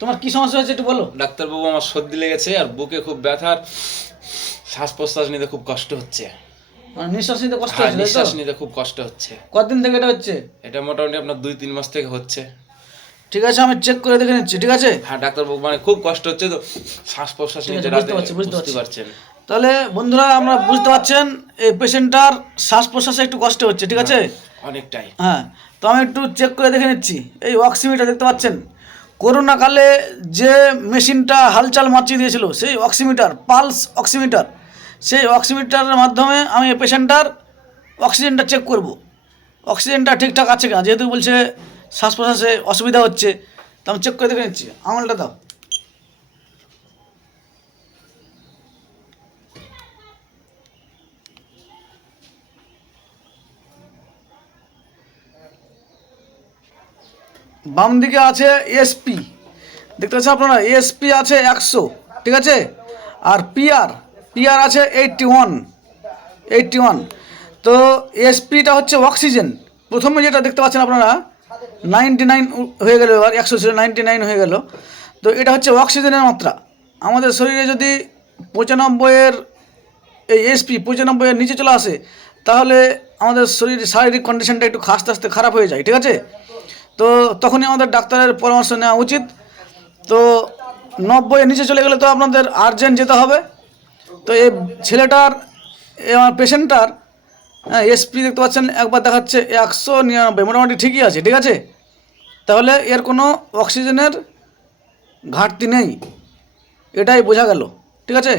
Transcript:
তোমার কি সমস্যা হয়েছে একটু বলো। ডাক্তারবাবু, আমার সর্দি লেগেছে আর বুকে খুব ব্যথা, আর শ্বাস প্রশ্বাস নিতে খুব কষ্ট হচ্ছে। মানে নিঃশ্বাস নিতে কষ্ট হ্যাঁ, হচ্ছে, তাই তো? নিঃশ্বাস নিতে খুব কষ্ট হচ্ছে। কতদিন থেকে এটা হচ্ছে? এটা মোটামুটি আপনার 2-3 মাস থেকে হচ্ছে। ঠিক আছে, আমি চেক করে দেখে নিচ্ছি, ঠিক আছে? হ্যাঁ ডাক্তারবাবু, মানে খুব কষ্ট হচ্ছে তো, শ্বাস প্রশ্বাস ঠিক নিতে আছে, বুঝতে পারছি, বুঝতে বুঝতে পারছি। পারছেন। তাহলে বন্ধুরা, আমরা বুঝতে পারছেন এই পেশেন্টটার শ্বাস প্রশ্বাসে একটু কষ্ট হচ্ছে, ঠিক আছে? অনেকটাই। হ্যাঁ, তো আমি একটু চেক করে দেখে নিচ্ছি। এই অক্সিমিটার দেখতে পাচ্ছেন, করোনাকালে যে মেশিনটা হালচাল মাচিয়ে দিয়েছিল, সেই অক্সিমিটার, পালস অক্সিমিটার, সেই অক্সিমিটারের মাধ্যমে আমি এই পেশেন্টটার অক্সিজেনটা চেক করব। অক্সিজেনটা ঠিকঠাক আছে কিনা, যেহেতু বলছে শ্বাস প্রশ্বাসে অসুবিধা হচ্ছে, তো আমি চেক করে দেখে নিচ্ছি। আঙুলটা দাও। বাম দিকে আছে এসপি, দেখতে পাচ্ছেন আপনারা, এসপি আছে 100, ঠিক আছে? আর পিআর, পিআর আছে 81। তো এসপিটা হচ্ছে অক্সিজেন। প্রথমে যেটা দেখতে পাচ্ছেন আপনারা 99 হয়ে গেল, এবার 100 ছিল 99 হয়ে গেল। তো এটা হচ্ছে অক্সিজেনের মাত্রা। আমাদের শরীরে যদি 95-এর এই এসপি 95-এর নিচে চলে আসে, তাহলে আমাদের শরীরের শারীরিক কন্ডিশনটা একটু আস্তে আস্তে খারাপ হয়ে যায়, ঠিক আছে? তো তখনই আমাদের ডাক্তারের পরামর্শ নেওয়া উচিত। তো 90-এর নিচে চলে গেলে তো আপনাদের আর্জেন্ট যেতে হবে। তো এই ছেলেটার, আমার পেশেন্টটার এসপি দেখতে পাচ্ছেন, একবার দেখাচ্ছে 199, মোটামুটি ঠিকই আছে, ঠিক আছে? তাহলে এর কোনো অক্সিজেনের ঘাটতি নেই, এটাই বোঝা গেল, ঠিক আছে?